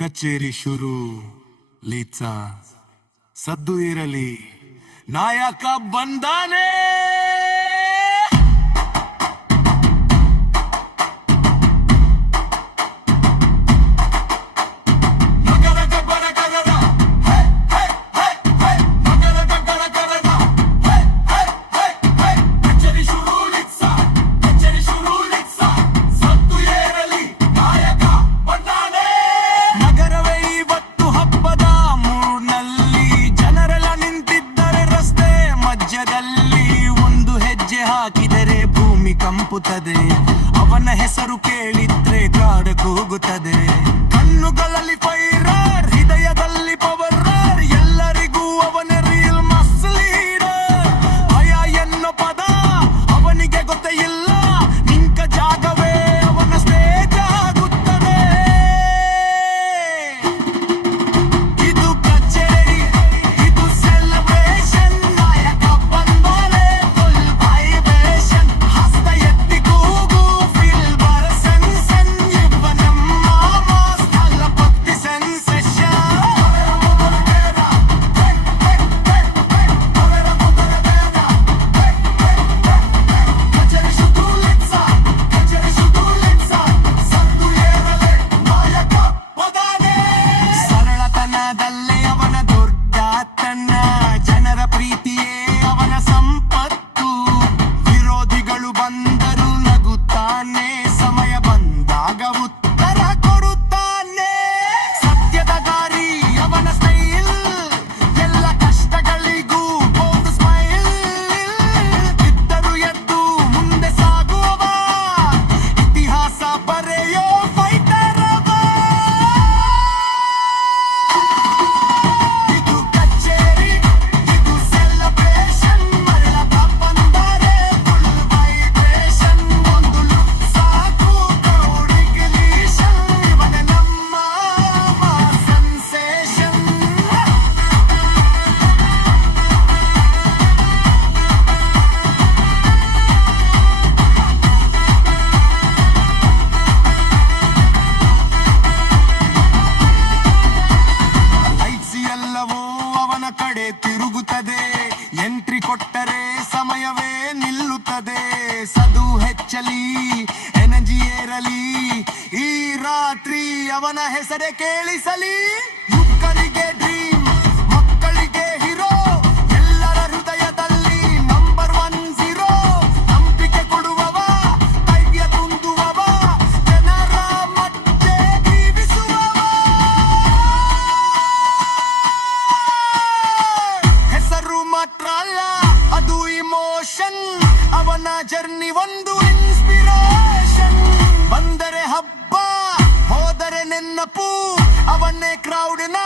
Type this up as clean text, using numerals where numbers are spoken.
ಕಚೇರಿ ಶುರು ಲೀಚ ಸದ್ದು ಇರಲಿ ನಾಯಕ ಬಂದಾನೆ. ಒಂದು ಹೆಜ್ಜೆ ಹಾಕಿದರೆ ಭೂಮಿ ಕಂಪುತ್ತದೆ, ಅವನ ಹೆಸರು ಕೇಳಿದ್ರೆ ಕಾಡ ಕೂಗುತ್ತದೆ. ಕಣ್ಣುಗಳಲ್ಲಿ ಫೈರರ್, ಹೃದಯದಲ್ಲಿ ಪವರ್, ಎಲ್ಲರಿಗೂ ಅವನ ರಿಯಲ್ ಮಸ್ ಲೀಡರ್. ಭಯ ಎನ್ನೋ ಪದ ಅವನಿಗೆ ಗೊತ್ತೇ ಇಲ್ಲ, ನಿಂಕ ಜಾಗವೇ ಅವನ ಸ್ಟೇಜ್ ಆಗುತ್ತದೆ. ಇದು ಕಚೇರಿ, ಇದು ಸೆಲೆಬ್ರೇಷನ್, ನಾಯಕ ಬಂದಾನೆ ಫುಲ್ ವೈಬ್ರೇಷನ್. ಹಸ್ತ ಎತ್ತಿ ಕೂಗು ಫೀಲ್ ಬರ ಸೆನ್ಸನ್, ಇವ ನಮ್ಮ ಸ್ಥಳ ಪತ್ತಿ ಸೆನ್ಸೇಷನ್. ಕಚೇರಿ ಶುರು ಲಿಟ್ಸ, ಕಚೇರಿ ಶುರು ಲಿಟ್ಸ, ಸದ್ದು ಏರಲೆ ನಾಯಕ ಬಂದಾನೆ. ಸರಳತನದಲ್ಲೇ ಅವನ ದೊಡ್ಡತನ, ಜನರ ಪ್ರೀತಿಯೇ ಅವನ ಸಂಪತ್ತು. ವಿರೋಧಿಗಳು ಬಂದರೂ ನಗುತ್ತಾನೆ, ಸಮಯ ಬಂದಾಗ ಉತ್ತರ ಕೊಡುತ್ತಾನೆ. ಸತ್ಯದ ದಾರಿ ಅವನ ಸ್ಟೈಲ್, ಎಲ್ಲ ಕಷ್ಟಗಳಿಗೂ ಒಂದು ಸ್ಮೈಲ್. ಬಿದ್ದರು ಎದ್ದು ಮುಂದೆ ಸಾಗುವವ, ಇತಿಹಾಸ ಬರೆಯೋ ಫೈಟರ್ ಅವ. ಇದು ಕಚೇರಿ, ಇದು ಸೆಲೆಬ್ರೇಷನ್, ಮಳ್ಳಗ ಬಂದರೆ ಫುಲ್ ವೈಬ್ರೇಷನ್. ಒಂದು ಲುಕ್ ಸಾಕು ಕ್ರೌಡಿಗೆ ಲೀಷನ್, ಇವನೇ ನಮ್ಮ ಸೆನ್ಸೇಷನ್. ಲೈಟ್ಸ್ ಎಲ್ಲವೂ ಅವನ ಕಡೆ ತಿರುಗುತ್ತದೆ, ಎಂಟ್ರಿ ಕೊಟ್ಟರೆ ಸಮಯವೇ ನಿಲ್ಲುತ್ತದೆ. ಸದು ಹೆಚ್ಚಲಿ ಎನರ್ಜಿ ಏರಲಿ, ಈ ರಾತ್ರಿ ಅವನ ಹೆಸರೇ ಕೇಳಿಸಲಿ. ಯುವಕರಿಗೆ ಡ್ರೀಮ್, ಮಕ್ಕಳಿಗೆ ಹೀರೋ, ಎಲ್ಲರ ಹೃದಯದಲ್ಲಿ ನಂಬರ್ 1 0. ನಂಬಿಕೆ ಕೊಡುವವ, ಧೈರ್ಯ ತುಂಬುವವ, ಜನರ ಮಧ್ಯೆ ಜೀವಿಸುವವ. ಹೆಸರು ಮಾತ್ರ ಅಲ್ಲ, ಅದು ಇಮೋಷನ್. ಅವನ ಜರ್ನಿ ಒಂದು ಇನ್ಸ್ಪಿರೇಷನ್. ಬಂದರೆ ಹಬ್ಬ, ಹೋದರೆ ನೆನಪು, ಅವನೇ ಕ್ರೌಡ್ನ